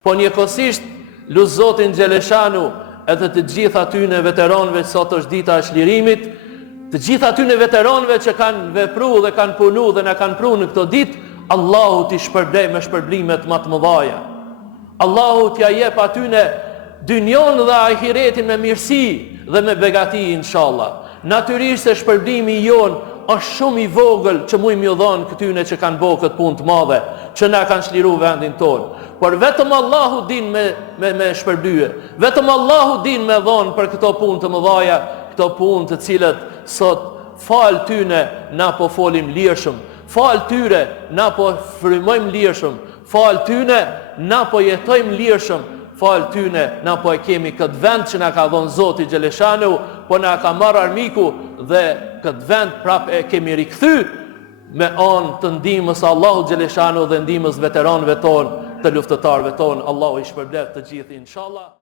Po njëkohësisht lut Zotin Xheleshanu edhe të gjithë atyne veteranëve, sot është dita e çlirimit, të gjithë atyne veteranëve që kanë vepruar dhe kanë punuar dhe na kanë prunë në këtë ditë, Allahu t'i shpërblej me shpërblimet më të mëdha. Allahu t'ja jep atyne dynjon dhe ahiretin me mirësi dhe me begati, inshallah. Natyrisht se shpërblimi jon është shumë i vogël që mujmë ju dhonë këtyne që kanë bëu këtë punë të madhe, që na kanë çliruar vendin tonë. Por vetëm Allahu din me shpërblye. Vetëm Allahu din me dhonë për këto punë të mëdha, këto punë të cilët sot fal tyne na po folim lirshëm, fal tyre na po frymojmë lirshëm, fal tyne na po jetojmë lirshëm, fal tyne na po e kemi këtë vend që na ka dhënë Zoti Xheleshanu, po na ka marrë armiku dhe këtë vend prap e kemi rikthy me anë të ndihmës Allahu Xheleshanu dhe ndihmës veteranëve tonë, të luftëtarëve tonë. Allahu i shpërblet të gjithë, inshallah.